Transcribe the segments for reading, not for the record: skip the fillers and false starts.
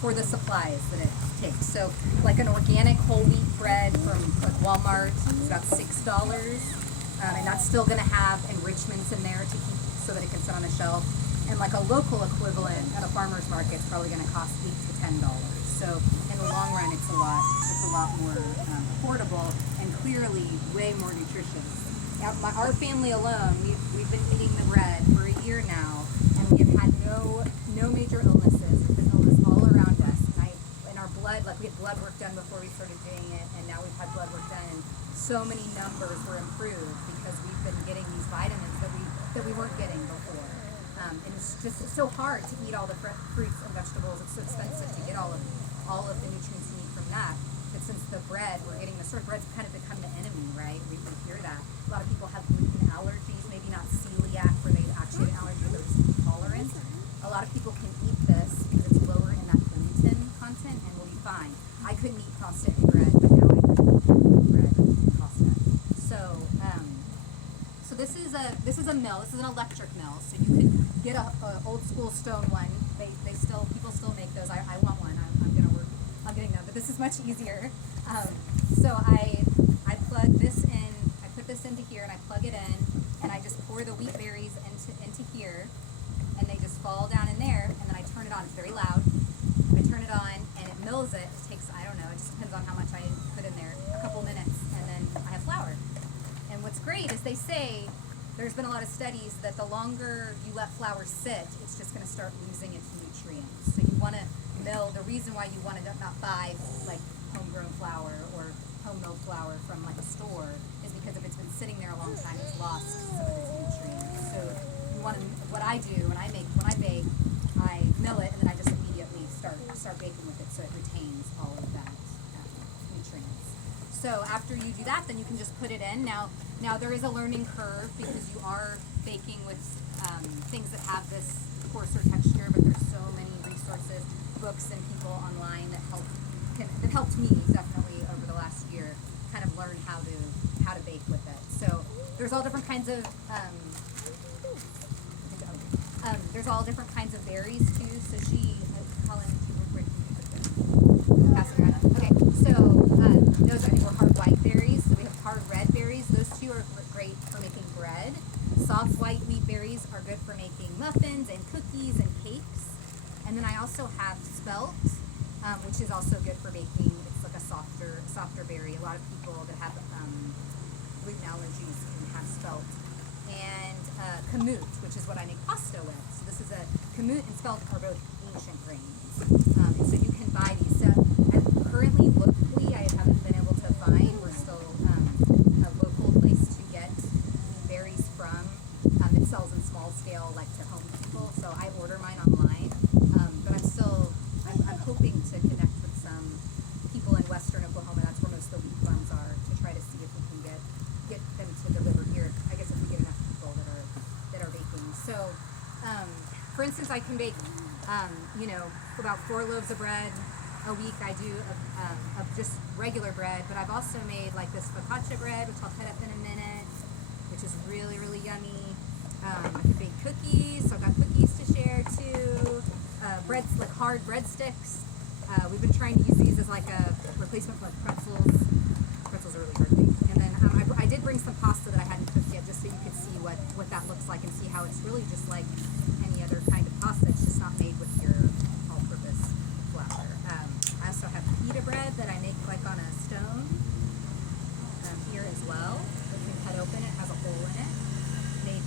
for the supplies that it takes. So like an organic whole wheat bread from like Walmart is about $6, and that's still going to have enrichments in there to keep so that it can sit on a shelf. And like a local equivalent at a farmer's market is probably going to cost $8 to $10. So in the long run, it's a lot more affordable and clearly way more nutritious. Now, our family alone, we've been eating the bread for a year now, and we have had no major illnesses. There's been illness all around us. And our blood, like we had blood work done before we started doing it, and now we've had blood work done, and so many numbers were improved because we've been getting these vitamins that we weren't getting before. And it's so hard to eat all the fruits and vegetables. It's so expensive to get all of the nutrients you need from that. But since the bread, we're getting the sort of bread's kind of become the enemy, right? We hear that. A lot of people have gluten allergies, maybe not celiac, where they actually have an allergy, but it's intolerant. A lot of people can eat this because it's lower in that gluten content and will be fine. I couldn't eat pasta and bread, but now I can eat bread and pasta. So this is a mill. This is an electric mill. So you could get a old school stone one. People still make those. I want one. I'm gonna work on getting them, but this is much easier. So I plug this in. I put this into here and I plug it in, and I just pour the wheat berries into here, and they just fall down in there, and then I turn it on. It's very loud. I turn it on and it mills it. It takes, I don't know, it just depends on how much I put in there, a couple minutes, and then I have flour. And what's great is they say, there's been a lot of studies that the longer you let flour sit, it's just going to start losing its nutrients. So you want to mill, the reason why you want to not buy like homegrown flour or home milled flour from like a store is because if it's been sitting there a long time, it's lost some of its nutrients. So you want to, what I do when I bake, I mill it and then I just immediately start baking with it so it retains all of that nutrients. So after you do that, then you can just put it in. Now there is a learning curve because you are baking with things that have this coarser texture, but there's so many resources, books and people online that helped me definitely over the last year kind of learn how to bake with it. So there's all different kinds of there's all different kinds of berries too. So Colin, pass it around. Okay, so those I think were hard white berries. So we have hard red berries. Those two are great for making bread. Soft white wheat berries are good for making muffins and cookies and cakes. And then I also have spelt, which is also good for baking. It's like a softer berry. A lot of people that have gluten allergies can have spelt. And kamut, which is what I make pasta with. So this is kamut and spelt are both ancient grains. And so you can buy these. Currently, locally, I haven't been able to find. We're still a local place to get berries from. It sells in small scale, like to home people. So I order mine online. But I'm hoping to connect with some people in western Oklahoma. That's where most of the wheat farms are, to try to see if we can get them to deliver here. I guess if we get enough people that are baking. So, for instance, I can bake, about 4 loaves of bread a week. I do of just regular bread, but I've also made like this focaccia bread, which I'll cut up in a minute, which is really, really yummy. I can bake cookies, so I've got cookies to share too. Breads, like hard breadsticks. We've been trying to use these as like a replacement for like pretzels. Pretzels are really hard to bake. And then I did bring some pasta that I hadn't cooked yet, just so you could see what that looks like and see how it's really just like any other kind of pasta. It's just not made with your all-purpose flour. I also have pita bread that I make like on a stone here as well. You can cut open, it has a hole in it. Made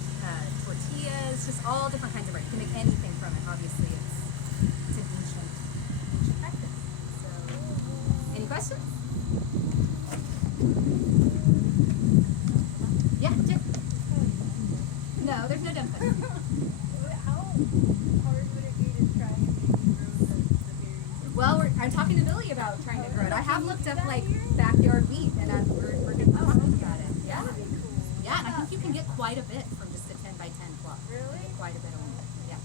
tortillas, just all different kinds of bread. You can make anything from it. Obviously, it's an ancient practice. So, any questions? Yeah, Jim. No, there's no dumb question. How hard would it be to try and maybe grow the berries? Well, I'm talking to Billy about trying to grow it. I have looked up like backyard wheat, and we're going to talk about it. Yeah. Yeah, and I think you can get quite a bit from just a 10 by 10 plot. Really? Quite a bit of it. Yeah.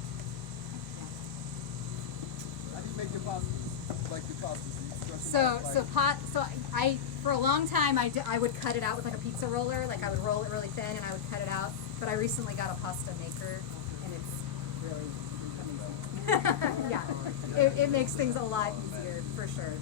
How do you make your pastas? Like your pastas? So I for a long time I would cut it out with like a pizza roller. Like I would roll it really thin and I would cut it out. But I recently got a pasta maker, and it's really amazing. Yeah, it makes things a lot easier for sure.